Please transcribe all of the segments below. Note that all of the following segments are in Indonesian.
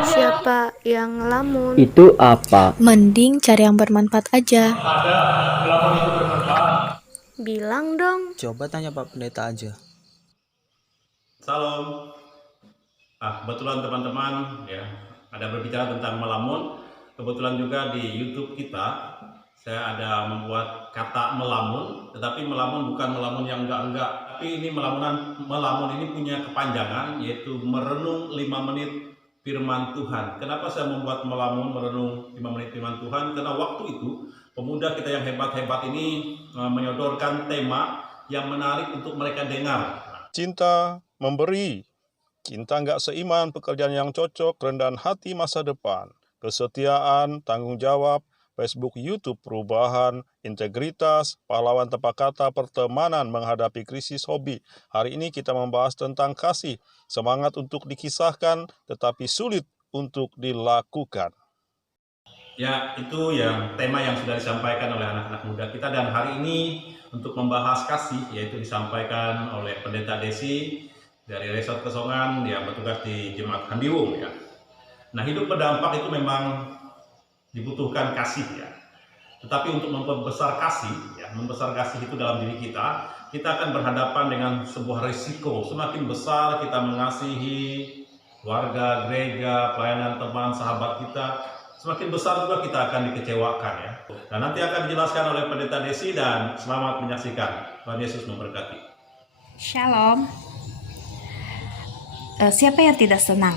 Siapa yang ngelamun? Itu apa? Mending cari yang bermanfaat aja. Bilang dong. Coba tanya Pak Pendeta aja. Salam. Kebetulan teman-teman ya ada berbicara tentang melamun. Kebetulan juga di YouTube kita saya ada membuat kata melamun, tetapi melamun bukan melamun yang enggak, tapi ini melamun ini punya kepanjangan yaitu merenung 5 menit firman Tuhan. Kenapa saya membuat melamun merenung 5 menit firman Tuhan? Karena waktu itu pemuda kita yang hebat-hebat ini menyodorkan tema yang menarik untuk mereka dengar. Cinta memberi. Cinta nggak seiman, pekerjaan yang cocok, kerendahan hati masa depan, kesetiaan, tanggung jawab, Facebook, YouTube, perubahan, integritas, pahlawan tepat kata, pertemanan, menghadapi krisis hobi. Hari ini kita membahas tentang kasih, semangat untuk dikisahkan, tetapi sulit untuk dilakukan. Ya, itu yang tema yang sudah disampaikan oleh anak-anak muda kita, dan hari ini untuk membahas kasih, yaitu disampaikan oleh Pendeta Desi dari Resort Kesongan yang bertugas di Jemaat Handiwung ya. Nah, hidup berdampak itu memang dibutuhkan kasih ya. Tetapi untuk membesar kasih ya, membesar kasih itu dalam diri kita akan berhadapan dengan sebuah risiko. Semakin besar kita mengasihi keluarga, gereja, pelayanan teman, sahabat kita, semakin besar juga kita akan dikecewakan ya. Dan nanti akan dijelaskan oleh Pendeta Desi, dan selamat menyaksikan. Tuhan Yesus memberkati. Shalom. Siapa yang tidak senang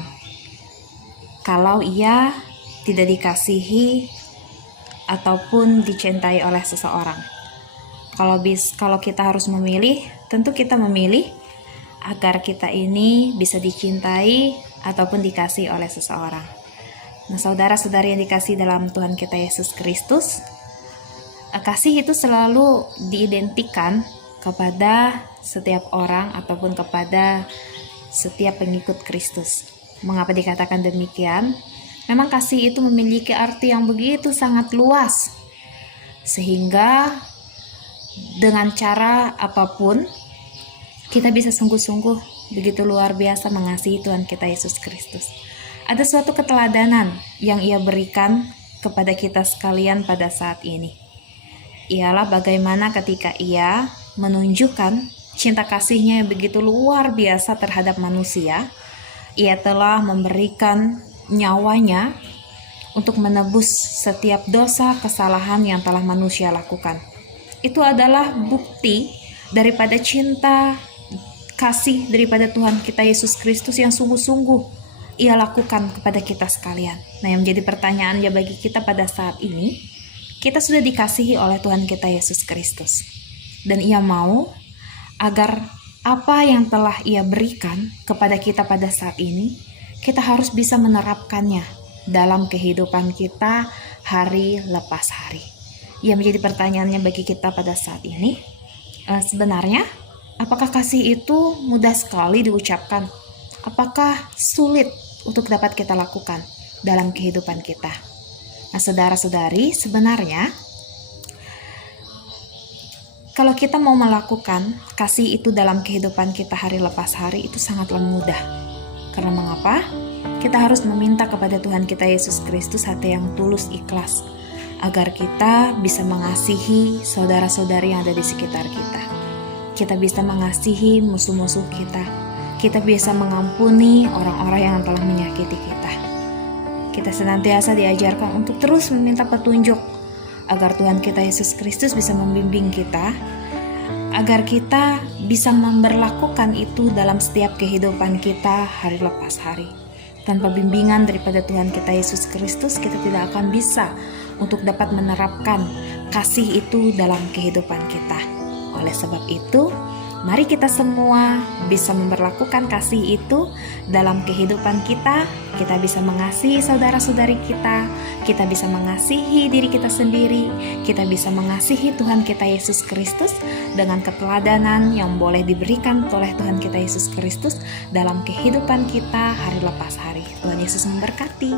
kalau ia tidak dikasihi ataupun dicintai oleh seseorang? Kalau kita harus memilih, tentu kita memilih agar kita ini bisa dicintai ataupun dikasihi oleh seseorang. Nah, saudara-saudari yang dikasihi dalam Tuhan kita Yesus Kristus, kasih itu selalu diidentikan kepada setiap orang ataupun kepada setiap pengikut Kristus. Mengapa dikatakan demikian? Memang kasih itu memiliki arti yang begitu sangat luas, sehingga dengan cara apapun kita bisa sungguh-sungguh begitu luar biasa mengasihi Tuhan kita Yesus Kristus. Ada suatu keteladanan yang ia berikan kepada kita sekalian pada saat ini. Ialah bagaimana ketika ia menunjukkan cinta kasihnya yang begitu luar biasa terhadap manusia. Ia telah memberikan nyawanya untuk menebus setiap dosa kesalahan yang telah manusia lakukan. Itu adalah bukti daripada cinta kasih daripada Tuhan kita Yesus Kristus yang sungguh-sungguh ia lakukan kepada kita sekalian. Nah, yang menjadi pertanyaan ya bagi kita pada saat ini, kita sudah dikasihi oleh Tuhan kita Yesus Kristus, dan ia mau agar apa yang telah ia berikan kepada kita pada saat ini, kita harus bisa menerapkannya dalam kehidupan kita hari lepas hari. Yang menjadi pertanyaannya bagi kita pada saat ini, sebenarnya apakah kasih itu mudah sekali diucapkan? Apakah sulit untuk dapat kita lakukan dalam kehidupan kita? Nah, saudara-saudari, sebenarnya kalau kita mau melakukan kasih itu dalam kehidupan kita hari lepas hari, itu sangatlah mudah. Karena mengapa? Kita harus meminta kepada Tuhan kita Yesus Kristus hati yang tulus ikhlas, agar kita bisa mengasihi saudara-saudari yang ada di sekitar kita. Kita bisa mengasihi musuh-musuh kita. Kita bisa mengampuni orang-orang yang telah menyakiti kita. Kita senantiasa diajarkan untuk terus meminta petunjuk, agar Tuhan kita Yesus Kristus bisa membimbing kita, agar kita bisa memberlakukan itu dalam setiap kehidupan kita hari lepas hari. Tanpa bimbingan daripada Tuhan kita Yesus Kristus, kita tidak akan bisa untuk dapat menerapkan kasih itu dalam kehidupan kita. Oleh sebab itu, mari kita semua bisa memberlakukan kasih itu dalam kehidupan kita. Kita bisa mengasihi saudara-saudari kita bisa mengasihi diri kita sendiri, kita bisa mengasihi Tuhan kita Yesus Kristus dengan keteladanan yang boleh diberikan oleh Tuhan kita Yesus Kristus dalam kehidupan kita hari lepas hari. Tuhan Yesus memberkati.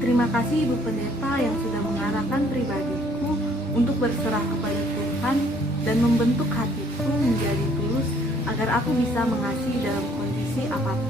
Terima kasih Ibu Pendeta yang sudah mengarahkan pribadiku untuk berserah kepada Tuhan dan membentuk hatiku menjadi tulus agar aku bisa mengasihi dalam kondisi apapun.